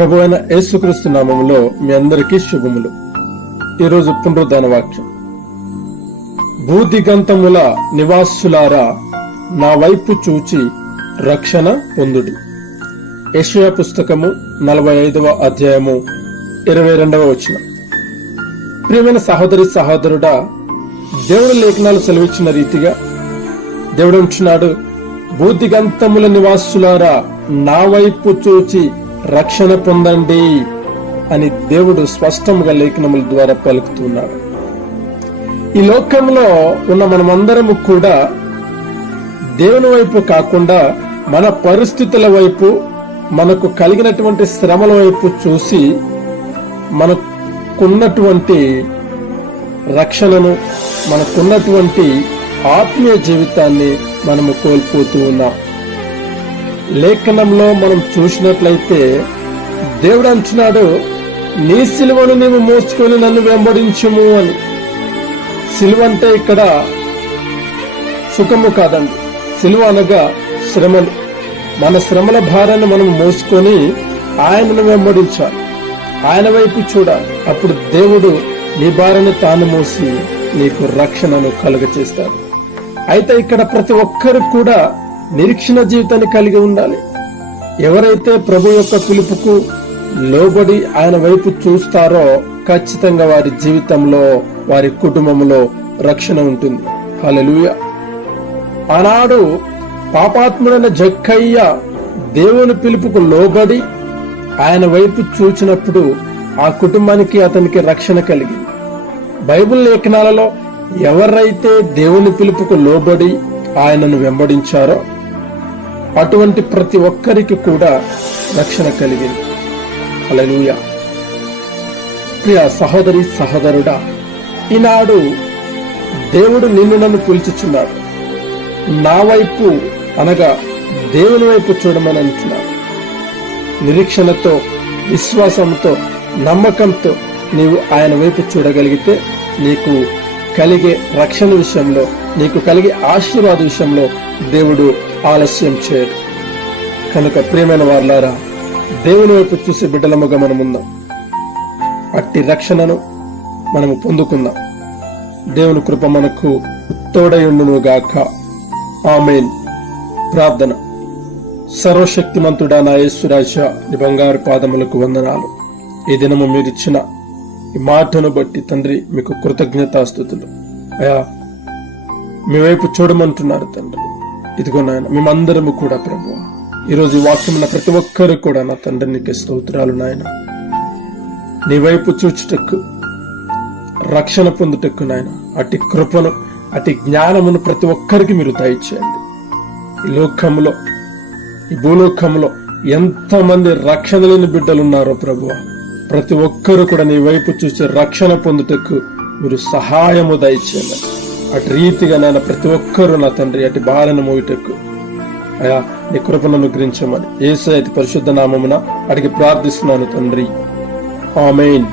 ప్రభు అయిన యేసుక్రీస్తు నామములో మీ అందరికీ శుభములు. ఈరోజు పునరుద్ధాన వాక్యం. భూదిగంతముల నివాసులారా, నా వైపు చూచి రక్షణ పొందుడి. యెషయా పుస్తకము 45వ అధ్యాయము 22వ వచనం. ప్రియమైన సహోదరి సహోదరుడా, దేవుడు లేఖనాలు సెలవిచ్చిన రీతిగా దేవుడు అంటున్నాడు, భూదిగంతముల నివాసులారా, నా వైపు చూచి రక్షణ పొందండి అని దేవుడు స్పష్టంగా లేఖనముల ద్వారా పలుకుతున్నాడు. ఈ లోకంలో ఉన్న మనమందరము కూడా దేవుని వైపు కాకుండా మన పరిస్థితుల వైపు, మనకు కలిగినటువంటి శ్రమల వైపు చూసి మనకున్నటువంటి రక్షణను, మనకున్నటువంటి ఆత్మీయ జీవితాన్ని మనము కోల్పోతూ ఉన్నాం. లేఖనంలో మనం చూసినట్లయితే దేవుడు అంటున్నాడు, నీ సిలువను నీవు మోసుకొని నన్ను వెంబడించుము అని. సిలువ అంటే ఇక్కడ సుఖము కాదండి. సిలువ అనగా శ్రమలు. మన శ్రమల భారాన్ని మనం మోసుకొని ఆయనను వెంబడించాలి, ఆయన వైపు చూడాలి. అప్పుడు దేవుడు నీ భారాన్ని తాను మోసి నీకు రక్షణను కలుగచేస్తాడు. అయితే ఇక్కడ ప్రతి ఒక్కరు కూడా నిరీక్షణ జీవితాన్ని కలిగి ఉండాలి. ఎవరైతే ప్రభు యొక్క పిలుపుకు లోబడి ఆయన వైపు చూస్తారో ఖచ్చితంగా వారి జీవితంలో, వారి కుటుంబంలో రక్షణ ఉంటుంది. హల్లెలూయా. ఆనాడు పాపాత్ముడైన జక్కయ్య దేవుని పిలుపుకు లోబడి ఆయన వైపు చూచినప్పుడు ఆ కుటుంబానికి, అతనికి రక్షణ కలిగింది. బైబిల్ లేఖనాలలో ఎవరైతే దేవుని పిలుపుకు లోబడి ఆయనను వెంబడించారో అటువంటి ప్రతి ఒక్కరికి కూడా రక్షణ కలిగింది. హల్లెలూయా. ప్రియ సహోదరి సహోదరుడా, ఈనాడు దేవుడు నిన్ను నన్ను పిలుచుచున్నాడు. నా వైపు అనగా దేవుని వైపు చూడమని అంటున్నాడు. నిరీక్షణతో, విశ్వాసంతో, నమ్మకంతో నీవు ఆయన వైపు చూడగలిగితే నీకు కలిగే రక్షణ విషయంలో, నీకు కలిగే ఆశీర్వాద విషయంలో దేవుడు ఆలస్యం చేయడు. కనుక ప్రియమైన వారలారా, దేవుని వైపు చూసే బిడ్డలముగా మనముందాం. అట్టి రక్షణను మనము పొందుకుందాం. దేవుని కృప మనకు తోడయుండును గాక. ఆమేన్. ప్రార్థన. సర్వశక్తిమంతుడా నా యేసురాజా, నీ బంగారు పాదములకు వందనాలు. ఈ దినము మీరిచ్చిన ఈ మాటను బట్టి తండ్రి మీకు కృతజ్ఞతాస్తుతులు. అయా, మీ వైపు చూడమంటున్నారు తండ్రి. ఇదిగో నాయన, మేమందరము కూడా ప్రభువా, ఈరోజు ఈ వాక్యం ప్రతి ఒక్కరు కూడా నా తండ్రి నీకు స్తోత్రాలు నాయన. నీ వైపు చూచుటకు, రక్షణ పొందుటకు నాయన అట్టి కృపను, అట్టి జ్ఞానమును ప్రతి ఒక్కరికి మీరు దయచేయండి. ఈ లోకంలో, ఈ భూలోకంలో ఎంతమంది రక్షణ లేని బిడ్డలు ఉన్నారో ప్రభువా, ప్రతి ఒక్కరు కూడా నీ వైపు చూసి రక్షణ పొందుటకు మీరు సహాయము దయచేయండి. అటు రీతిగా నాయన ప్రతి ఒక్కరు నా తండ్రి అటు భారను మోయుటకు అయా నీ కృపను అనుగ్రహించమని యేసయ్య అతి పరిశుద్ధ నామమున అడిగి ప్రార్థిస్తున్నాను తండ్రి. ఆమేన్.